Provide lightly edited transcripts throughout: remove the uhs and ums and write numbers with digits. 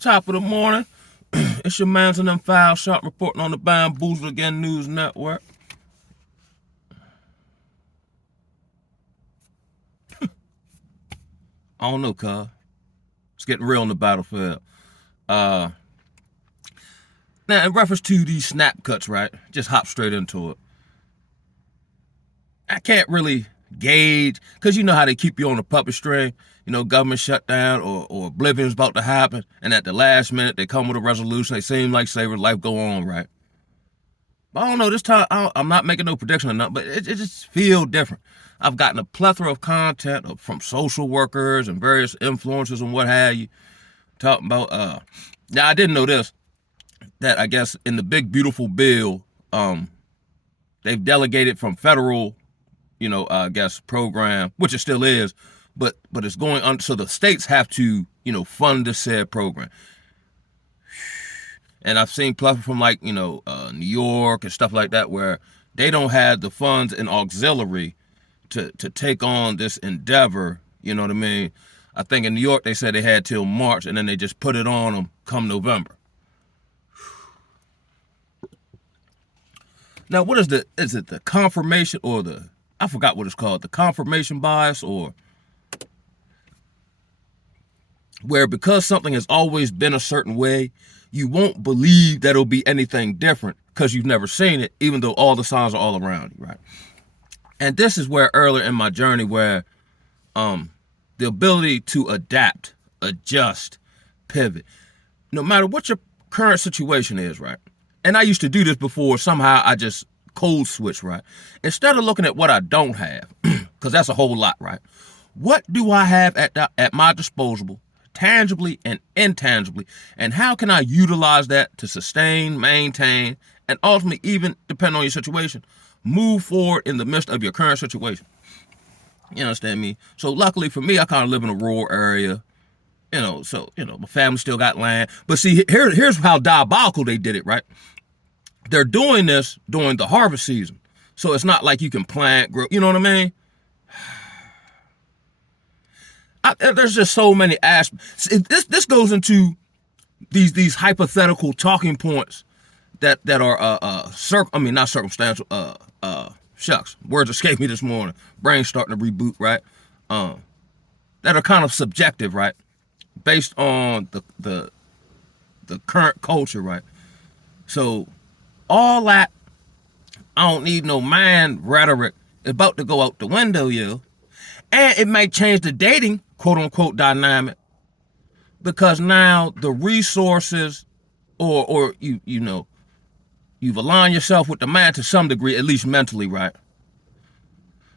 Top of the morning. It's your man's in them files shop reporting on the Bamboozled Again News Network. I don't know, cuz. It's getting real on the battlefield. Now, in reference to these snap cuts, right? Just hop straight into it. I can't really gauge, because you know how they keep you on the puppet string. You know, government shutdown or oblivion's about to happen, and at the last minute, they come with a resolution. They seem like saving life go on, right? But I don't know, this time, I'm not making no prediction or nothing, but it just feels different. I've gotten a plethora of content from social workers and various influencers and what have you, talking about, now I didn't know this, that I guess in the big beautiful bill, they've delegated from federal, I guess program, which it still is, but it's going on, so the states have to, fund this said program. And I've seen plethora from New York and stuff like that where they don't have the funds and auxiliary to take on this endeavor. You know what I mean? I think in New York they said they had till March, and then they just put it on them come November. Now, what is it the confirmation or I forgot what it's called, the confirmation bias, or where because something has always been a certain way, you won't believe that it'll be anything different because you've never seen it, even though all the signs are all around you, right? And this is where earlier in my journey where the ability to adapt, adjust, pivot, no matter what your current situation is, right? And I used to do this before, somehow I just code switch, right? Instead of looking at what I don't have, because that's a whole lot, right? What do I have at my disposal, tangibly and intangibly, and how can I utilize that to sustain, maintain, and ultimately, even depending on your situation, move forward in the midst of your current situation? You understand me? So luckily for me, I kind of live in a rural area, my family still got land. But see, here's how diabolical they did it, right? They're doing this during the harvest season. So it's not like you can plant, grow, you know what I mean? There's just so many aspects. This goes into these hypothetical talking points that are not circumstantial. Shucks, words escaped me this morning. Brain's starting to reboot, right? That are kind of subjective, right? Based on the current culture, right? So all that I don't need no man rhetoric is about to go out the window, yo. And it may change the dating, quote unquote, dynamic, because now the resources or you've aligned yourself with the man to some degree, at least mentally, right?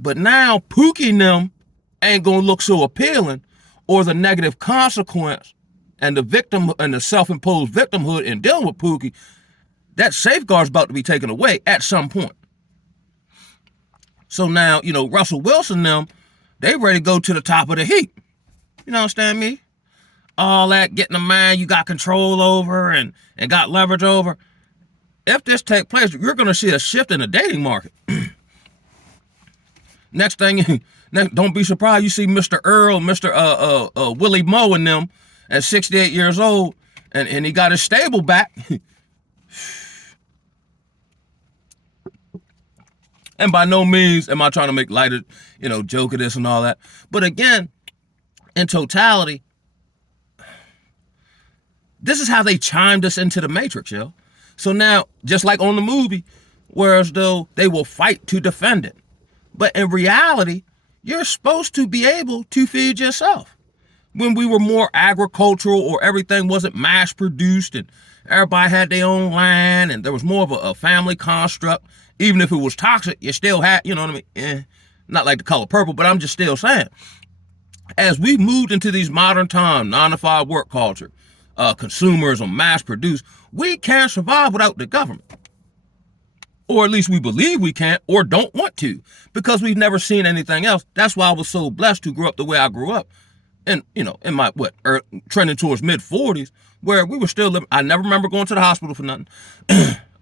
But now Pookie and them ain't gonna look so appealing, or the negative consequence and the victim and the self-imposed victimhood in dealing with Pookie, that safeguard's about to be taken away at some point. So now, Russell Wilson and them, they ready to go to the top of the heap. You understand me? All that getting a man you got control over and got leverage over. If this take place, you're going to see a shift in the dating market. Next thing, don't be surprised you see Mr. Earl, Mr. Willie Moe and them at 68 years old, and he got his stable back. And by no means am I trying to make light of, joke of this and all that. But again, in totality, this is how they chimed us into the Matrix, yo. So now, just like on the movie, whereas though they will fight to defend it. But in reality, you're supposed to be able to feed yourself. When we were more agricultural or everything wasn't mass produced and everybody had their own land and there was more of a family construct, even if it was toxic, you still had, you know what I mean? Not like the color purple, but I'm just still saying. As we moved into these modern time, 9-to-5 work culture, consumerism, mass produced, we can't survive without the government. Or at least we believe we can't or don't want to, because we've never seen anything else. That's why I was so blessed to grow up the way I grew up. And, in my, trending towards mid-40s, where we were still living. I never remember going to the hospital for nothing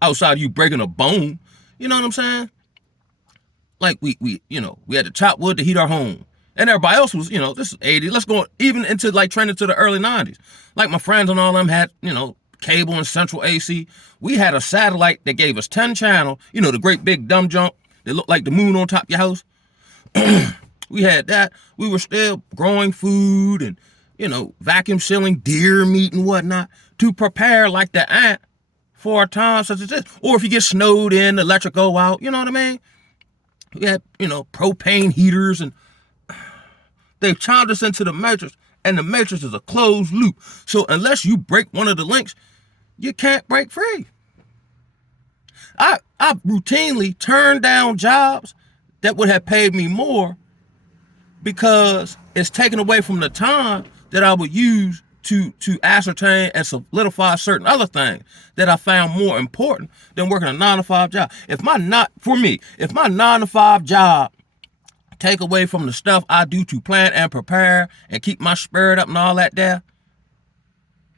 outside of you breaking a bone. You know what I'm saying? Like we had to chop wood to heat our home. And everybody else was, this is 80. Let's go even into like trending to the early 90s. Like my friends and all them had, cable and central AC. We had a satellite that gave us 10 channels, the great big dumb junk that looked like the moon on top of your house. We had that. We were still growing food and, vacuum sealing deer meat and whatnot to prepare like the ant for a time such as this. Or if you get snowed in, the electric go out, you know what I mean? We had, propane heaters, and they've chimed us into the matrix, and the matrix is a closed loop. So unless you break one of the links, you can't break free. I routinely turned down jobs that would have paid me more because it's taken away from the time that I would use to ascertain and solidify certain other things that I found more important than working a 9-to-5 job. If my 9-to-5 job take away from the stuff I do to plan and prepare and keep my spirit up and all that there,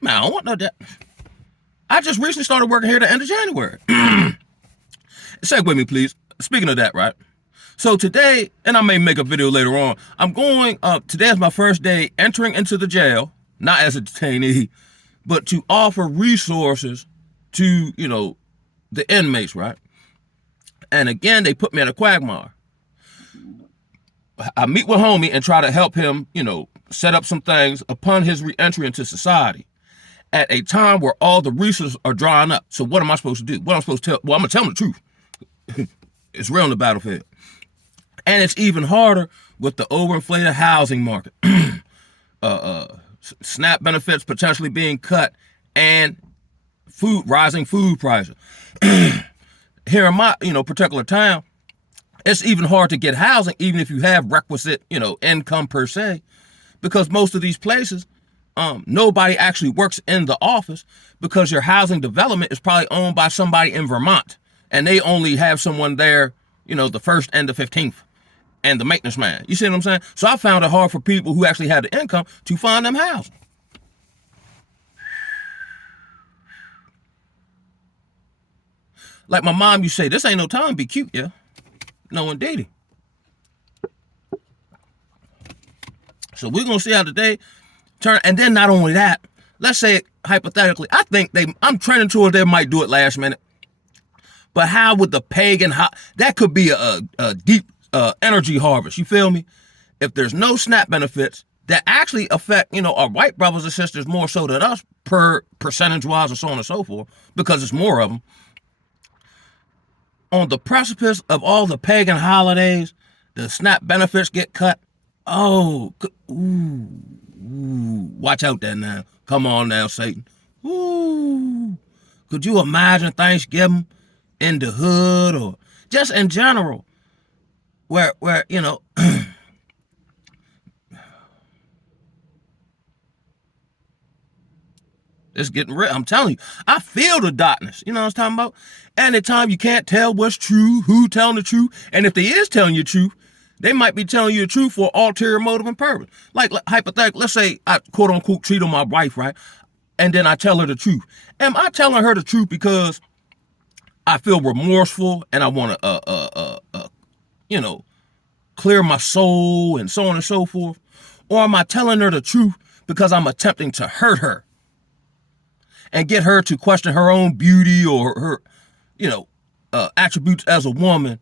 man, I don't want no that. I just recently started working here at the end of January. Segue with me, please. Speaking of that, right? So today, and I may make a video later on, I'm going, today is my first day entering into the jail, not as a detainee, but to offer resources to, the inmates, right? And again, they put me in a quagmire. I meet with homie and try to help him, set up some things upon his reentry into society at a time where all the resources are drying up. So what am I supposed to do? What am I supposed to tell? Well, I'm going to tell him the truth. It's real in the battlefield. And it's even harder with the overinflated housing market. SNAP benefits potentially being cut and rising food prices. Here in my, particular town, it's even hard to get housing, even if you have requisite, income per se, because most of these places, nobody actually works in the office because your housing development is probably owned by somebody in Vermont, and they only have someone there, the 1st and the 15th, and the maintenance man. You see what I'm saying? So I found it hard for people who actually had the income to find them housing. Like my mom, you say, this ain't no time to be cute, yeah? No, indeed. So we're going to see how the day turn. And then not only that, let's say hypothetically, I think I'm trending towards they might do it last minute. But how would the pagan, that could be a deep energy harvest. You feel me? If there's no SNAP benefits that actually affect, our white brothers and sisters more so than us per percentage wise and so on and so forth, because it's more of them. On the precipice of all the pagan holidays, the SNAP benefits get cut. Oh, watch out there now. Come on now, Satan. Ooh, could you imagine Thanksgiving in the hood or just in general, where it's getting real. I'm telling you, I feel the darkness. You know what I'm talking about? Anytime you can't tell what's true, who telling the truth, and if they is telling you the truth, they might be telling you the truth for ulterior motive and purpose. Like hypothetically, let's say I quote unquote cheat on my wife, right? And then I tell her the truth. Am I telling her the truth because I feel remorseful and I want to, clear my soul and so on and so forth? Or am I telling her the truth because I'm attempting to hurt her and get her to question her own beauty or her, attributes as a woman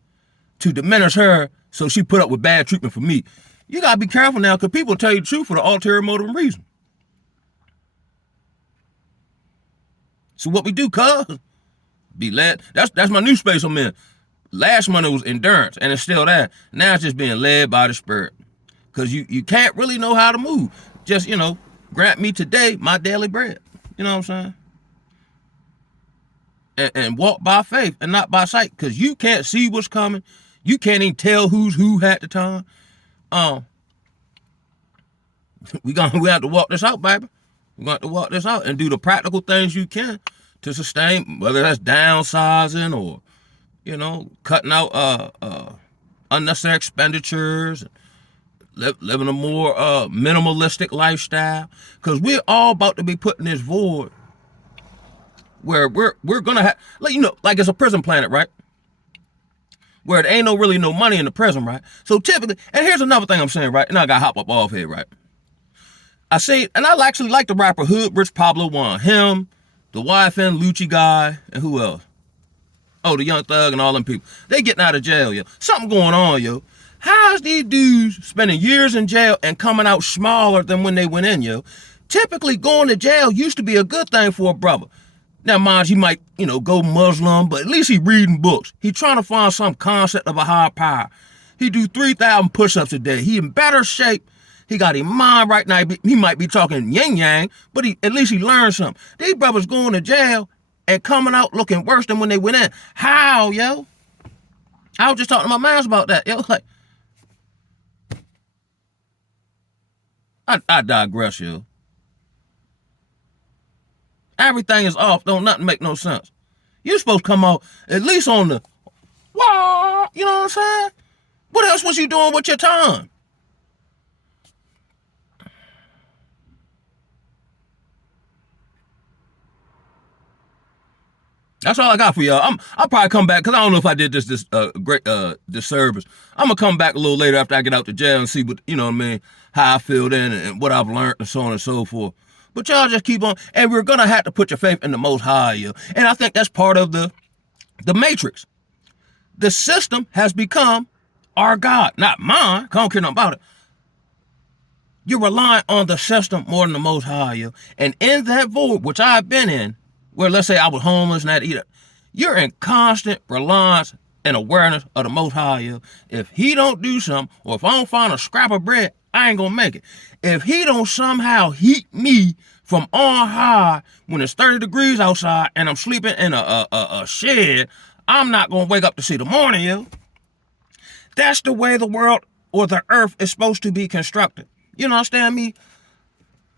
to diminish her so she put up with bad treatment for me? You got to be careful now, because people tell you the truth for the ulterior motive and reason. So what we do, cuz, be led. That's my new space I'm in. Last month it was endurance, and it's still there. Now it's just being led by the Spirit. Because you can't really know how to move. Just, grant me today my daily bread. You know what I'm saying? And walk by faith and not by sight, because you can't see what's coming. You can't even tell who's who at the time. We have to walk this out, baby. We're going to have to walk this out and do the practical things you can to sustain, whether that's downsizing or, cutting out unnecessary expenditures, living a more minimalistic lifestyle. Because we're all about to be put in this void where we're going to have, like it's a prison planet, right? where there ain't really no money in the prison, right? So typically, and here's another thing I'm saying, right? And I got to hop up off here, right? I say, and I actually like the rapper Hood Rich Pablo One. Him, the YFN Lucci guy, and who else? Oh, the Young Thug and all them people. They getting out of jail, yo. Something going on, yo. How's these dudes spending years in jail and coming out smaller than when they went in, yo? Typically, going to jail used to be a good thing for a brother. Now, mind you, he might, go Muslim, but at least he reading books. He trying to find some concept of a higher power. He do 3,000 push-ups a day. He in better shape. He got his mind right now. He might be talking yin-yang, but at least he learned something. These brothers going to jail and coming out looking worse than when they went in. How, yo? I was just talking to my man about that. Yo, like, I digress, yo. Everything is off. Don't nothing make no sense. You supposed to come out at least on the, wah, you know what I'm saying? What else was you doing with your time? That's all I got for y'all. I'll probably come back because I don't know if I did this great disservice. I'm gonna come back a little later after I get out to jail and see what what I mean, how I feel then and what I've learned and so on and so forth. But y'all just keep on, and we're gonna have to put your faith in the Most High, yo. And I think that's part of the matrix. The system has become our God, not mine. I don't care nothing about it. You're relying on the system more than the Most High, yo. And in that void, which I've been in, where let's say I was homeless and I had to eat it, you're in constant reliance and awareness of the Most High, yo. If he don't do something, or if I don't find a scrap of bread, I ain't gonna make it. If he don't somehow heat me from on high when it's 30 degrees outside and I'm sleeping in a shed, I'm not gonna wake up to see the morning, yo. That's the way the world or the earth is supposed to be constructed. You understand me?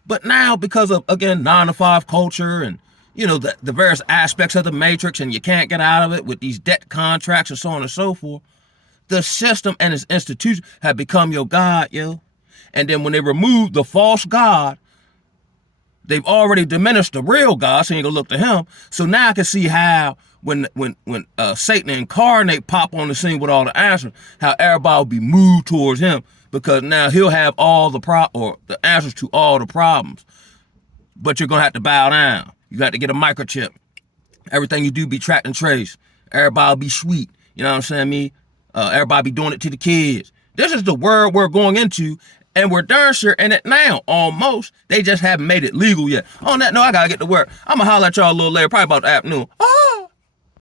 But now, because of, again, 9-to-5 culture and, the various aspects of the matrix, and you can't get out of it with these debt contracts and so on and so forth, the system and its institutions have become your God, yo. And then when they remove the false God, they've already diminished the real God, so you ain't gonna look to him. So now I can see how when Satan incarnate pop on the scene with all the answers, how everybody will be moved towards him, because now he'll have all the answers to all the problems. But you're gonna have to bow down. You got to get a microchip. Everything you do be tracked and traced. Everybody will be sweet. You know what I'm saying? Everybody be doing it to the kids. This is the world we're going into, and we're darn sure in it now, almost. They just haven't made it legal yet. On that note, I gotta get to work. I'm gonna holler at y'all a little later, probably about the afternoon. Oh!